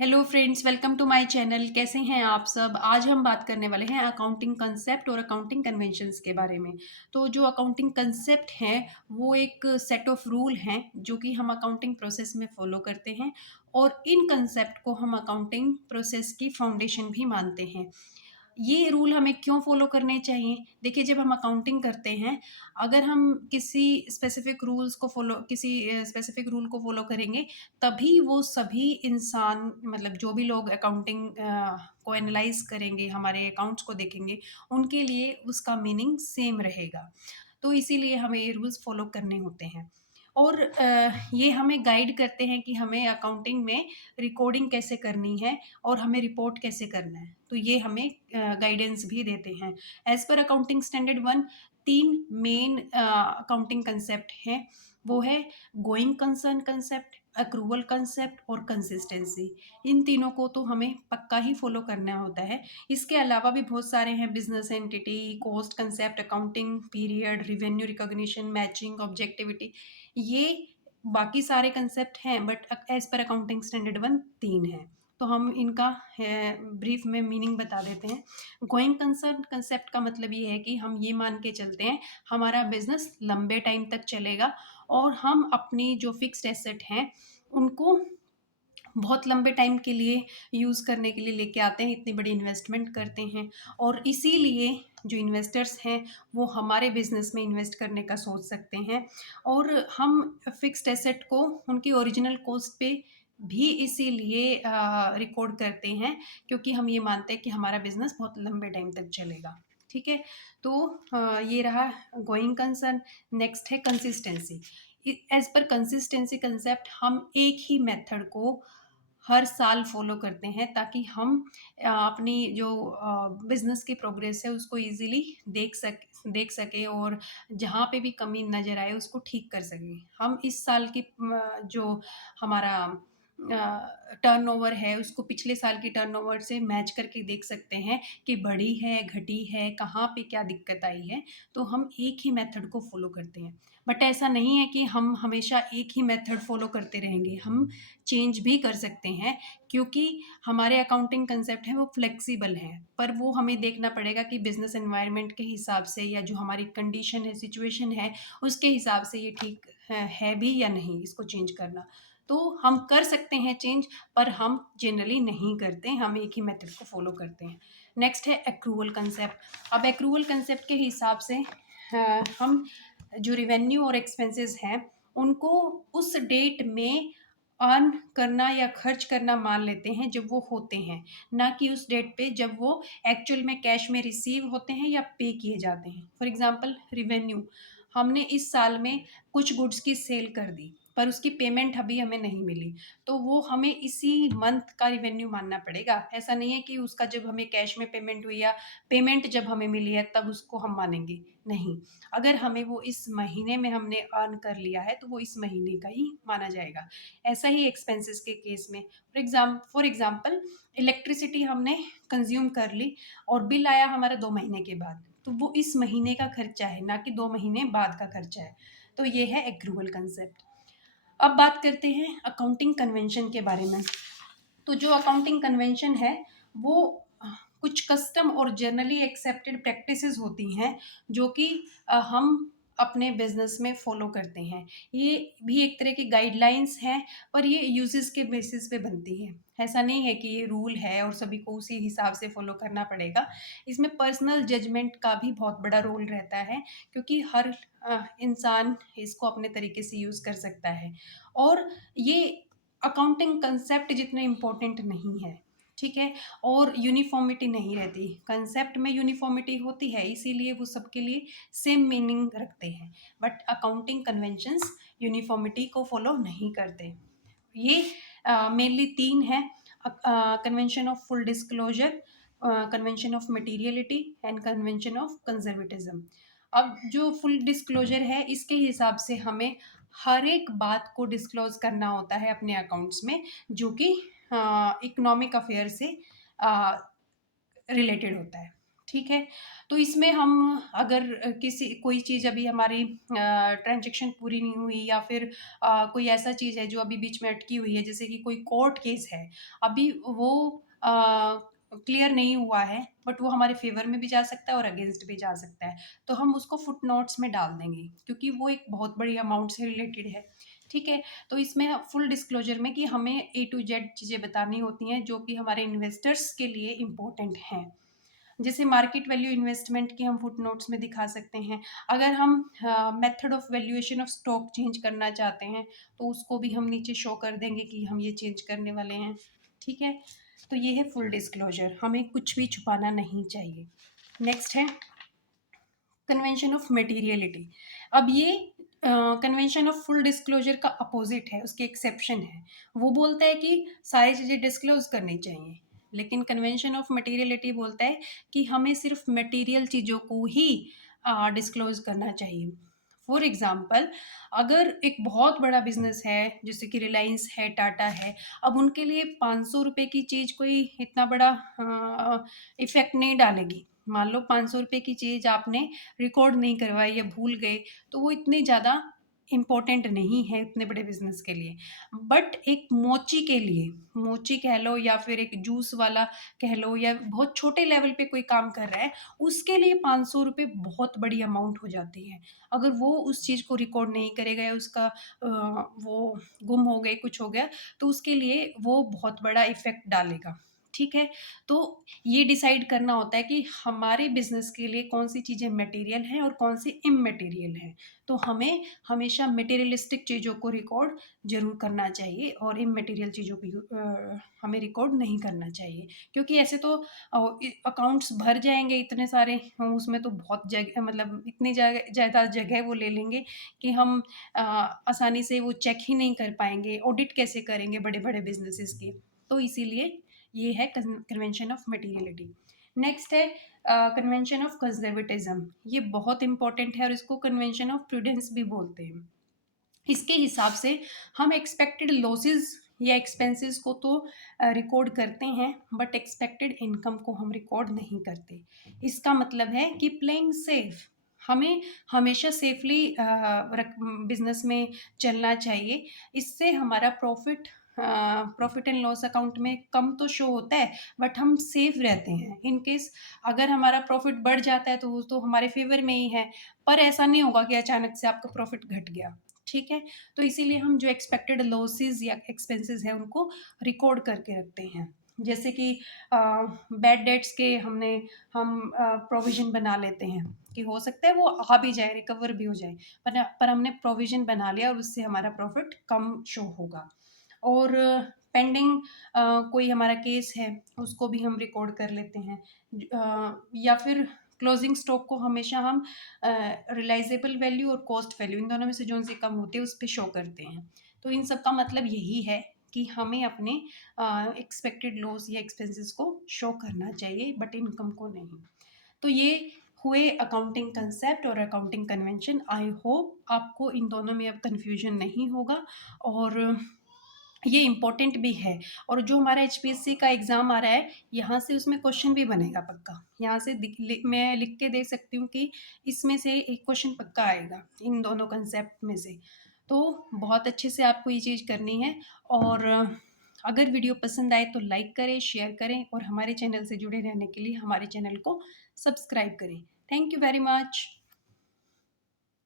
Hello friends, welcome to my channel. कैसे हैं आप सब? आज हम बात करने वाले हैं अकाउंटिंग कंसेप्ट और अकाउंटिंग कन्वेंशंस के बारे में। तो जो अकाउंटिंग कंसेप्ट है वो एक सेट ऑफ रूल हैं जो कि हम अकाउंटिंग प्रोसेस में फॉलो करते हैं, और इन कंसेप्ट को हम अकाउंटिंग प्रोसेस की फाउंडेशन भी मानते हैं। ये रूल हमें क्यों फॉलो करने चाहिए? देखिए, जब हम अकाउंटिंग करते हैं, अगर हम किसी स्पेसिफिक रूल को फॉलो करेंगे, तभी वो सभी इंसान, मतलब जो भी लोग अकाउंटिंग को एनालाइज करेंगे, हमारे अकाउंट्स को देखेंगे, उनके लिए उसका मीनिंग सेम रहेगा। तो इसीलिए हमें ये रूल्स फॉलो करने होते हैं, और ये हमें गाइड करते हैं कि हमें अकाउंटिंग में रिकॉर्डिंग कैसे करनी है और हमें रिपोर्ट कैसे करना है। तो ये हमें गाइडेंस भी देते हैं। As per accounting standard one, तीन मेन अकाउंटिंग कंसेप्ट हैं। वो है going concern concept, accrual concept और कंसिस्टेंसी। इन तीनों को तो हमें पक्का ही फॉलो करना होता है। इसके अलावा भी बहुत सारे हैं: business entity, cost concept, accounting period, revenue recognition, matching, objectivity. ये बाकी सारे कंसेप्ट हैं, but as per accounting standard one तीन है। तो हम इनका ब्रीफ में मीनिंग बता देते हैं। गोइंग कंसर्न कंसेप्ट का मतलब ये है कि हम ये मान के चलते हैं हमारा बिजनेस लंबे टाइम तक चलेगा, और हम अपनी जो फिक्स्ड एसेट हैं उनको बहुत लंबे टाइम के लिए यूज़ करने के लिए लेके आते हैं, इतनी बड़ी इन्वेस्टमेंट करते हैं, और इसीलिए जो इन्वेस्टर्स हैं वो हमारे बिजनेस में इन्वेस्ट करने का सोच सकते हैं। और हम फिक्स्ड एसेट को उनकी ओरिजिनल कॉस्ट पे भी इसीलिए रिकॉर्ड करते हैं, क्योंकि हम ये मानते हैं कि हमारा बिजनेस बहुत लंबे टाइम तक चलेगा। ठीक है। तो ये रहा गोइंग कंसर्न। नेक्स्ट है consistency. As per consistency concept, हम एक ही मेथड को हर साल फॉलो करते हैं, ताकि हम अपनी जो बिजनेस की प्रोग्रेस है उसको इजीली देख सके, और जहाँ पे भी कमी नज़र आए उसको ठीक कर सकें। हम इस साल की जो हमारा टर्नओवर है उसको पिछले साल की टर्नओवर से मैच करके देख सकते हैं कि बढ़ी है, घटी है, कहाँ पे क्या दिक्कत आई है। तो हम एक ही मेथड को फॉलो करते हैं। बट ऐसा नहीं है कि हम हमेशा एक ही मेथड फॉलो करते रहेंगे, हम चेंज भी कर सकते हैं, क्योंकि हमारे अकाउंटिंग कंसेप्ट है वो फ्लेक्सिबल है। पर वो हमें देखना पड़ेगा कि बिजनेस एनवायरनमेंट के हिसाब से, या जो हमारी कंडीशन है, सिचुएशन है, उसके हिसाब से ये ठीक है भी या नहीं, इसको चेंज करना। तो हम कर सकते हैं चेंज, पर हम जनरली नहीं करते, हम एक ही मेथड को फॉलो करते हैं। नेक्स्ट है एक्रूवल कंसेप्ट। अब एक्रूवल कंसेप्ट के हिसाब से हम जो रिवेन्यू और एक्सपेंसेस हैं उनको उस डेट में अर्न करना या खर्च करना मान लेते हैं जब वो होते हैं, ना कि उस डेट पे जब वो एक्चुअल में कैश में रिसीव होते हैं या पे किए जाते हैं। फॉर एग्जांपल रिवेन्यू, हमने इस साल में कुछ गुड्स की सेल कर दी, पर उसकी पेमेंट अभी हमें नहीं मिली, तो वो हमें इसी मंथ का रिवेन्यू मानना पड़ेगा। ऐसा नहीं है कि उसका जब हमें कैश में पेमेंट हुई या पेमेंट जब हमें मिली है तब उसको हम मानेंगे। नहीं, अगर हमें वो इस महीने में हमने अर्न कर लिया है तो वो इस महीने का ही माना जाएगा। ऐसा ही एक्सपेंसेस के केस में, फॉर एग्जांपल इलेक्ट्रिसिटी हमने कंज्यूम कर ली और बिल आया हमारा 2 महीने के बाद, तो वो इस महीने का खर्चा है, ना कि 2 महीने बाद का खर्चा है। तो ये है एक्रूवल कंसेप्ट। अब बात करते हैं अकाउंटिंग कन्वेंशन के बारे में। तो जो अकाउंटिंग कन्वेंशन है वो कुछ कस्टम और जनरली एक्सेप्टेड प्रैक्टिसेस होती हैं जो कि हम अपने बिजनेस में फॉलो करते हैं। ये भी एक तरह की गाइडलाइंस हैं, पर ये यूजेस के बेसिस पे बनती है। ऐसा नहीं है कि ये रूल है और सभी को उसी हिसाब से फॉलो करना पड़ेगा। इसमें पर्सनल जजमेंट का भी बहुत बड़ा रोल रहता है, क्योंकि हर इंसान इसको अपने तरीके से यूज़ कर सकता है, और ये अकाउंटिंग कंसेप्ट जितने इम्पोर्टेंट नहीं है। ठीक है। और यूनिफॉर्मिटी नहीं रहती, कंसेप्ट में यूनिफॉर्मिटी होती है, इसीलिए वो सबके लिए सेम मीनिंग रखते हैं, बट अकाउंटिंग कन्वेंशंस यूनिफॉर्मिटी को फॉलो नहीं करते। ये मेनली तीन है: convention of full disclosure, convention of materiality and convention of conservatism. अब जो फुल डिस्क्लोजर है, इसके हिसाब से हमें हर एक बात को डिस्क्लोज करना होता है अपने अकाउंट्स में, जो कि इकोनॉमिक अफेयर से रिलेटेड होता है। ठीक है? तो इसमें हम अगर किसी कोई चीज़ अभी हमारी ट्रांज़ैक्शन पूरी नहीं हुई या फिर कोई ऐसा चीज़ है जो अभी बीच में अटकी हुई है, जैसे कि कोई कोर्ट केस है, अभी वो क्लियर नहीं हुआ है, बट वो हमारे फ़ेवर में भी जा सकता है और अगेंस्ट भी जा सकता है। तो हम उसको फुटनोट्स में डाल देंगे, क्योंकि वो एक बहुत बड़ी अमाउंट से रिलेटेड है, ठीक है? तो इसमें फुल डिस्क्लोज़र में कि हमें ए टू जेड चीज़ें बतानी होती हैं, जो कि हमारे इन्वेस्टर्स के लिए इम्पोर्टेंट हैं। जैसे मार्केट वैल्यू इन्वेस्टमेंट की हम फुटनोट्स में दिखा सकते हैं। अगर हम method of valuation of stock change करना चाहते हैं, तो उसको भी हम नीचे शो कर देंगे कि हम ये चेंज करने वाले हैं, ठीक है? तो ये है फुल डिस्क्लोजर, हमें कुछ भी छुपाना नहीं चाहिए। नेक्स्ट है कन्वेंशन ऑफ मटेरियलिटी। अब ये कन्वेंशन ऑफ फुल डिस्क्लोजर का अपोजिट है, उसके एक्सेप्शन है। वो बोलता है कि सारी चीज़ें डिस्क्लोज करनी चाहिए, लेकिन कन्वेंशन ऑफ मटेरियलिटी बोलता है कि हमें सिर्फ मटेरियल चीज़ों को ही डिस्क्लोज करना चाहिए। फॉर एग्जाम्पल, अगर एक बहुत बड़ा बिजनेस है जैसे कि रिलायंस है, टाटा है, अब उनके लिए 500 रुपये की चीज़ कोई इतना बड़ा इफेक्ट नहीं डालेगी। मान लो 500 रुपये की चीज़ आपने रिकॉर्ड नहीं करवाई या भूल गए, तो वो इतनी ज़्यादा इम्पोर्टेंट नहीं है इतने बड़े बिजनेस के लिए। बट एक मोची के लिए, मोची कह लो या फिर एक जूस वाला कह लो, या बहुत छोटे लेवल पे कोई काम कर रहा है, उसके लिए 500 रुपये बहुत बड़ी अमाउंट हो जाती है। अगर वो उस चीज़ को रिकॉर्ड नहीं करेगा या उसका वो गुम हो गई, कुछ हो गया, तो उसके लिए वो बहुत बड़ा इफेक्ट डालेगा, ठीक है? तो ये डिसाइड करना होता है कि हमारे बिज़नेस के लिए कौन-सी चीज़ें मटेरियल हैं और कौन-सी इमैटेरियल हैं। तो हमें हमेशा मटेरियलिस्टिक चीज़ों को रिकॉर्ड ज़रूर करना चाहिए और इमैटेरियल चीज़ों को हमें रिकॉर्ड नहीं करना चाहिए। क्योंकि ऐसे तो अकाउंट्स भर जाएँगे इतने सारे, उसमें तो बहुत मतलब इतनी ज़्यादा जगह वो ले लेंगे कि हम अ, आसानी से वो चेक ही नहीं कर पाएँगे, ऑडिट कैसे करेंगे बड़े-बड़े बिज़नेसेस की। तो इसीलिए ये है कन्वेंशन ऑफ मटेरियलिटी। नेक्स्ट है कन्वेंशन ऑफ कंजर्वेटिज्म। ये बहुत इंपॉर्टेंट है और इसको कन्वेंशन ऑफ प्रूडेंस भी बोलते हैं। इसके हिसाब से हम एक्सपेक्टेड लॉसेस या एक्सपेंसेस को तो रिकॉर्ड करते हैं, बट एक्सपेक्टेड इनकम को हम रिकॉर्ड नहीं करते। इसका मतलब है कि प्लेइंग सेफ, हमें हमेशा सेफली बिजनेस में चलना चाहिए। इससे हमारा प्रॉफिट एंड लॉस अकाउंट में कम तो शो होता है, बट हम सेफ रहते हैं। इन केस अगर हमारा प्रॉफिट बढ़ जाता है तो वो तो हमारे फेवर में ही है, पर ऐसा नहीं होगा कि अचानक से आपका प्रॉफिट घट गया, ठीक है? तो इसीलिए हम जो एक्सपेक्टेड लॉसेस या एक्सपेंसेस हैं उनको रिकॉर्ड करके रखते हैं। जैसे कि बैड डेट्स के हम प्रोविज़न बना लेते हैं कि हो सकता है वो आ भी जाए, रिकवर भी हो जाए, पर हमने प्रोविज़न बना लिया और उससे हमारा प्रॉफिट कम शो होगा। और पेंडिंग कोई हमारा केस है, उसको भी हम रिकॉर्ड कर लेते हैं। या फिर क्लोजिंग स्टॉक को हमेशा हम रियलाइजेबल वैल्यू और कॉस्ट वैल्यू, इन दोनों में से जो-सी कम होती है उस पे शो करते हैं। तो इन सब का मतलब यही है कि हमें अपने एक्सपेक्टेड लॉस या एक्सपेंसेस को शो करना चाहिए, बट इनकम को नहीं। तो ये हुए अकाउंटिंग कंसेप्ट और अकाउंटिंग कन्वेंशन। आई होप आपको इन दोनों में अब कन्फ्यूजन नहीं होगा, और ये इम्पोर्टेंट भी है। और जो हमारा एचपीएससी का एग्ज़ाम आ रहा है, यहाँ से उसमें क्वेश्चन भी बनेगा पक्का। यहाँ से मैं लिख के दे सकती हूँ कि इसमें से एक क्वेश्चन पक्का आएगा इन दोनों कंसेप्ट में से। तो बहुत अच्छे से आपको ये चीज़ करनी है। और अगर वीडियो पसंद आए तो लाइक करें, शेयर करें, और हमारे चैनल से जुड़े रहने के लिए हमारे चैनल को सब्सक्राइब करें। Thank you very much.